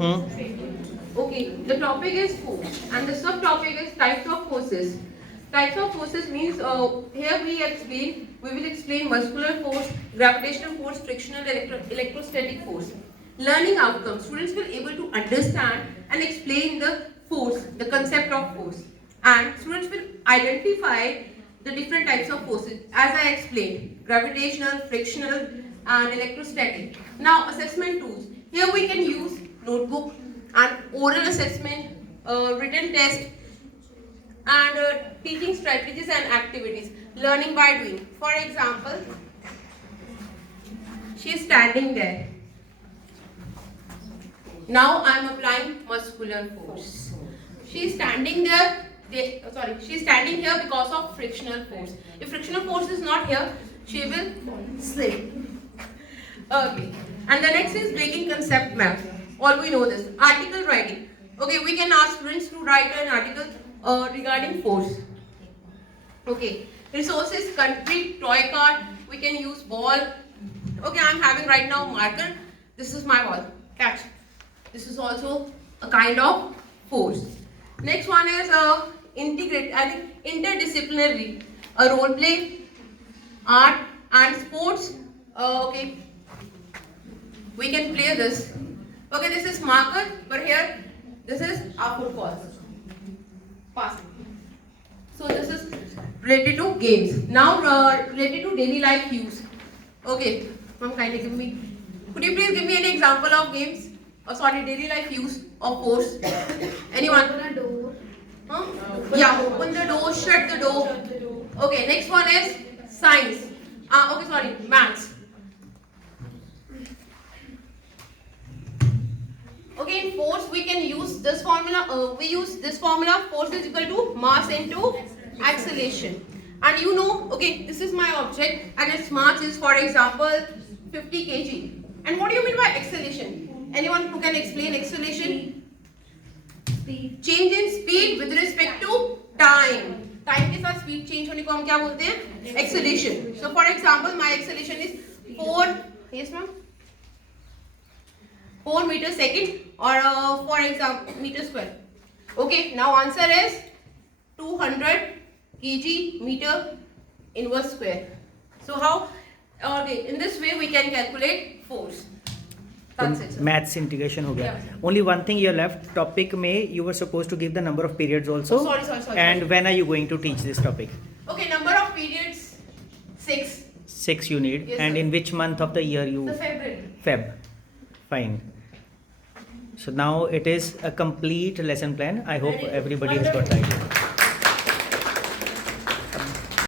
Okay, the topic is force and the subtopic is types of forces. Types of forces means here we will explain muscular force, gravitational force, frictional, electrostatic force. Learning outcomes. Students will able to understand and explain the force, the concept of force. And students will identify the different types of forces as I explained, gravitational, frictional and electrostatic. Now assessment tools. Here we can use notebook and oral assessment, written test and teaching strategies and activities. Learning by doing. For example, she is standing there. Now I am applying muscular force. She is standing there. She is standing here because of frictional force. If frictional force is not here, she will slip. Okay. And the next is breaking concept map. All we know this. Article writing. Okay, we can ask students to write an article regarding force. Okay. Resources, country, toy card. We can use ball. Okay, I am having right now marker. This is my ball. Catch. This is also a kind of force. Next one is interdisciplinary. A role play, art and sports. Okay. We can play this. Okay, this is marker, but here this is our football. Passing. So this is related to games. Now related to daily life use. Okay, ma'am, kindly give me. Could you please give me any example of games? Daily life use of force. Anyone? Open a door. Huh? Yeah, open the door, shut the door. Okay, next one is science. Maths. Okay, in force we can use this formula. We use this formula. Force is equal to mass into acceleration. And you know, okay, this is my object and its mass is, for example, 50 kg. And what do you mean by acceleration? Anyone who can explain acceleration? Speed. Change in speed with respect to time. Time के साथ speed change होने को हम क्या बोलते हैं? Acceleration. So for example, my acceleration is 4. Yes, ma'am. 4 meters second or for example meter square. Okay. Now answer is 200 kg meter inverse square. So how? Okay. In this way we can calculate force. Maths integration हो गया. Yeah. Only one thing you left. Topic में you were supposed to give the number of periods also. Sorry. And when are you going to teach this topic? Okay, number of periods 6. 6 you need. Yes, and sir. in which month of the year you? The February. Feb. Fine. So now it is a complete lesson plan. I hope everybody has got the idea.